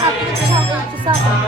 aku itu sama susah kan.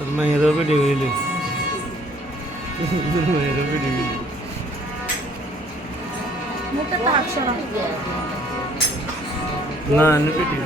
Termahiran video ini. Termahiran video ini. Muka tak aksara. Nah, ini video.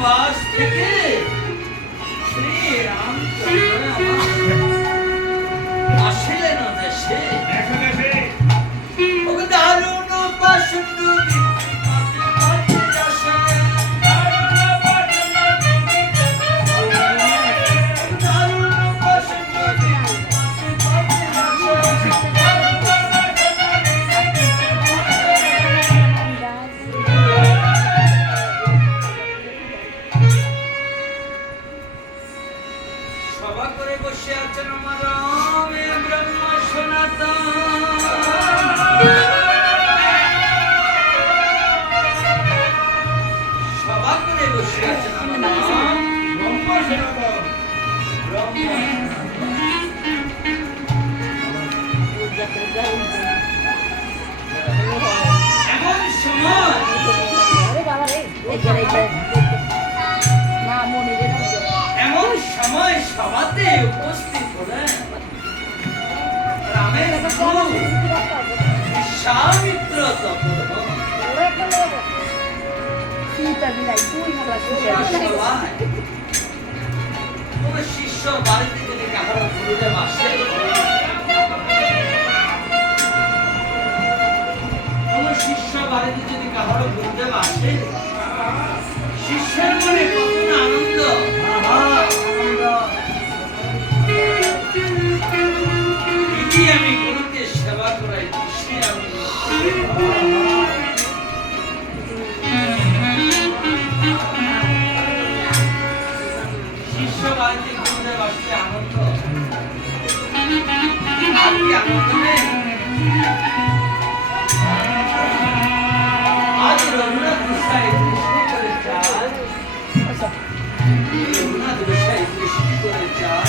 বনবাস থেকে শ্রীরামচন্দ্র আসিলেন দেশে ও দারুণ পাষণ্ড সভা করে বসে আছেন আমার রামে ব্রহ্ম সনাতন সভা করে বসে আছেন আমার রাম ব্রহ্ম সনাতন এমন সময় এমন সময় সভাতে উপস্থিত হলেন রামের গুরু বিশ্বামিত্র তপোধন। সভায় কোন শিষ্য বাড়িতে যদি কাহারো গুরুদেব আসে কোন শিষ্য বাড়িতে যদি কাহারো গুরুদেব আসে শিষ্যের মনে কত না আনন্দ দিদি আমি গুরুকে সেবা করাই খুশি আনন্দ শিষ্য বাড়িতে গুরুদেব আসলে আনন্দ আপনি আনন্দ নেই আজ রঘুনাথ গোসাই দৃষ্টি করে চান রঘুনাথ গোসাই দৃষ্টি করে চান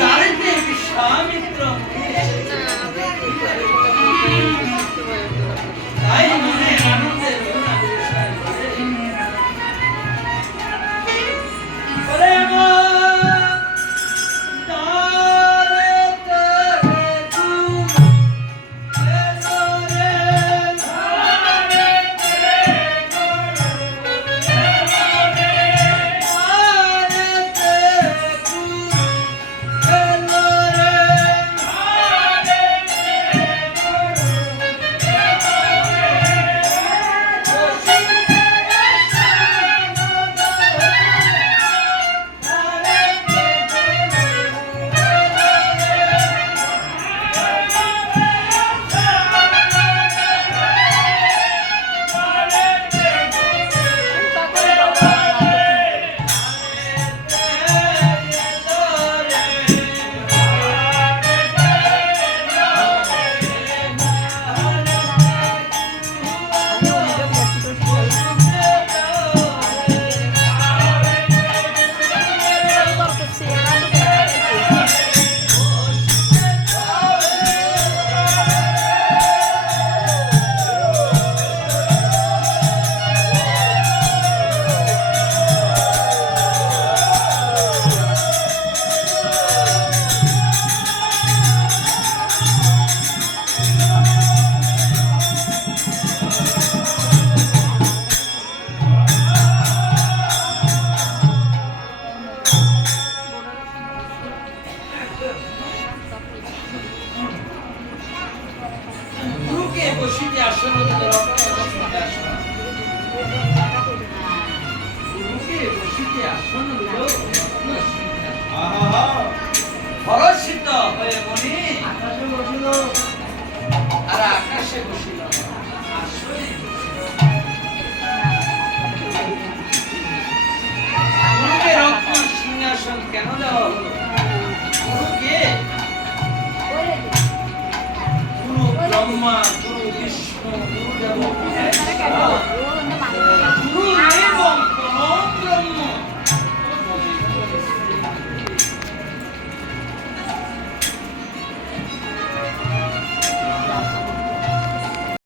তারিতে বিশ্বামিত্র তাই মনে আনন্দে রঘুনাথ গোসাই বলে বসিতে আসন গুরুকে বসিতে আসন হরষিত হয়ে মনে আকাশে বসিল আর আকাশে বসিল আসনে গুরুকে রত্ন সিংহাসন কেন দেওয়া হলো গুরুকে গুরু ব্রহ্মা গুরু বিষ্ণু গুরু দেব